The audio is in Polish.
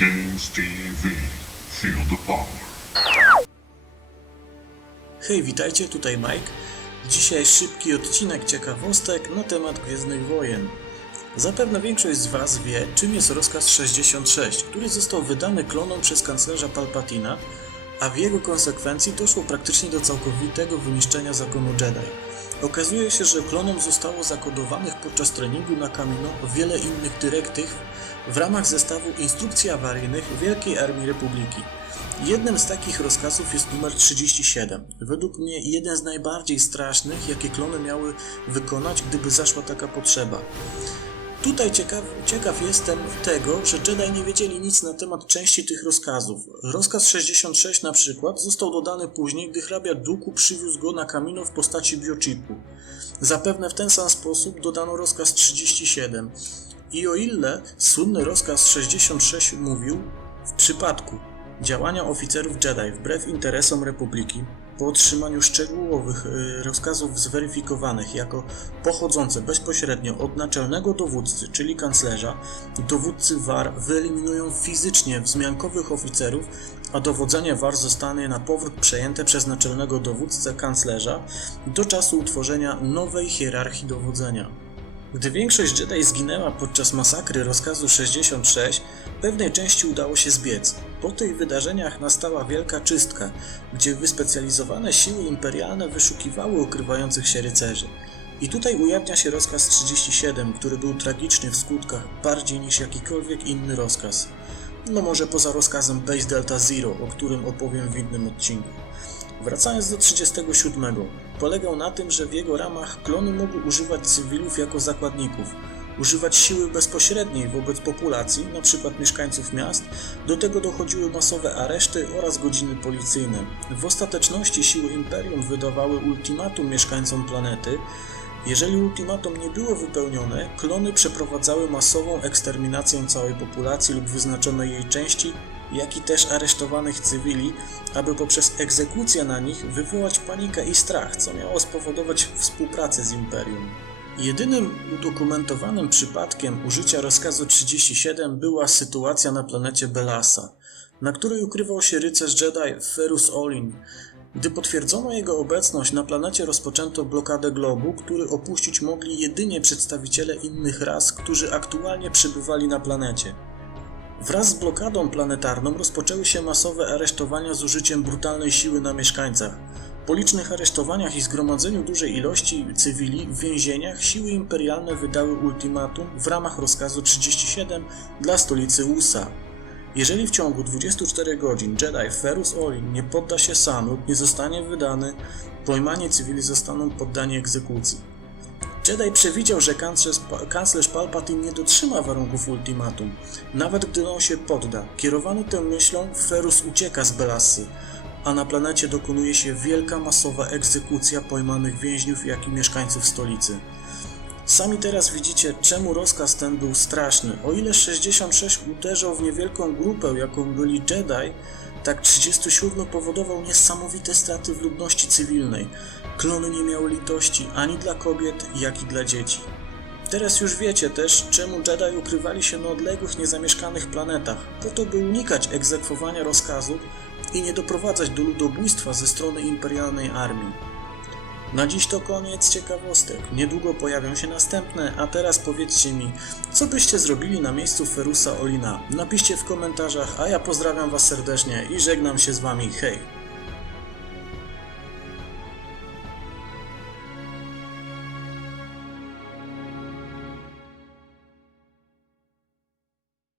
Games TV. Feel the power. Hej, witajcie, tutaj Mike. Dzisiaj szybki odcinek ciekawostek na temat Gwiezdnych Wojen. Zapewne większość z Was wie, czym jest rozkaz 66, który został wydany klonom przez kanclerza Palpatina, a w jego konsekwencji doszło praktycznie do całkowitego wyniszczenia zakonu Jedi. Okazuje się, że klonom zostało zakodowanych podczas treningu na Kamino wiele innych dyrektyw w ramach zestawu instrukcji awaryjnych Wielkiej Armii Republiki. Jednym z takich rozkazów jest numer 37. Według mnie jeden z najbardziej strasznych, jakie klony miały wykonać, gdyby zaszła taka potrzeba. Tutaj ciekaw, ciekaw jestem tego, że Jedi nie wiedzieli nic na temat części tych rozkazów. Rozkaz 66 na przykład został dodany później, gdy hrabia Duku przywiózł go na Kamino w postaci biochipu. Zapewne w ten sam sposób dodano rozkaz 37. I o ile słynny rozkaz 66 mówił, w przypadku działania oficerów Jedi wbrew interesom Republiki, po otrzymaniu szczegółowych y, rozkazów zweryfikowanych jako pochodzące bezpośrednio od naczelnego dowódcy, czyli kanclerza, dowódcy WAR wyeliminują fizycznie wzmiankowych oficerów, a dowodzenie WAR zostanie na powrót przejęte przez naczelnego dowódcę kanclerza do czasu utworzenia nowej hierarchii dowodzenia. Gdy większość Jedi zginęła podczas masakry rozkazu 66, pewnej części udało się zbiec. Po tych wydarzeniach nastała wielka czystka, gdzie wyspecjalizowane siły imperialne wyszukiwały ukrywających się rycerzy. I tutaj ujawnia się rozkaz 37, który był tragiczny w skutkach bardziej niż jakikolwiek inny rozkaz. No może poza rozkazem Base Delta Zero, o którym opowiem w innym odcinku. Wracając do 37, polegał na tym, że w jego ramach klony mogły używać cywilów jako zakładników, używać siły bezpośredniej wobec populacji, np. mieszkańców miast, do tego dochodziły masowe areszty oraz godziny policyjne. W ostateczności siły Imperium wydawały ultimatum mieszkańcom planety, jeżeli ultimatum nie było wypełnione, klony przeprowadzały masową eksterminację całej populacji lub wyznaczonej jej części, jak i też aresztowanych cywili, aby poprzez egzekucję na nich wywołać panikę i strach, co miało spowodować współpracę z Imperium. Jedynym udokumentowanym przypadkiem użycia rozkazu 37 była sytuacja na planecie Belasa, na której ukrywał się rycerz Jedi Ferus Olin. Gdy potwierdzono jego obecność, na planecie rozpoczęto blokadę globu, który opuścić mogli jedynie przedstawiciele innych ras, którzy aktualnie przebywali na planecie. Wraz z blokadą planetarną rozpoczęły się masowe aresztowania z użyciem brutalnej siły na mieszkańcach. Po licznych aresztowaniach i zgromadzeniu dużej ilości cywili w więzieniach siły imperialne wydały ultimatum w ramach rozkazu 37 dla stolicy USA. Jeżeli w ciągu 24 godzin Jedi Ferus Olin nie podda się sam lub nie zostanie wydany, pojmani cywili zostaną poddani egzekucji. Jedi przewidział, że kanclerz, kanclerz Palpatine nie dotrzyma warunków ultimatum, nawet gdy on się podda. Kierowany tą myślą, Ferus ucieka z Belassy, a na planecie dokonuje się wielka masowa egzekucja pojmanych więźniów, jak i mieszkańców stolicy. Sami teraz widzicie, czemu rozkaz ten był straszny. O ile 66 uderzał w niewielką grupę, jaką byli Jedi, tak 37 powodował niesamowite straty w ludności cywilnej. Klony nie miały litości ani dla kobiet, jak i dla dzieci. Teraz już wiecie też, czemu Jedi ukrywali się na odległych, niezamieszkanych planetach, po to by unikać egzekwowania rozkazu i nie doprowadzać do ludobójstwa ze strony imperialnej armii. Na dziś to koniec ciekawostek. Niedługo pojawią się następne, a teraz powiedzcie mi, co byście zrobili na miejscu Ferusa Olina? Napiszcie w komentarzach, a ja pozdrawiam Was serdecznie i żegnam się z Wami. Hej!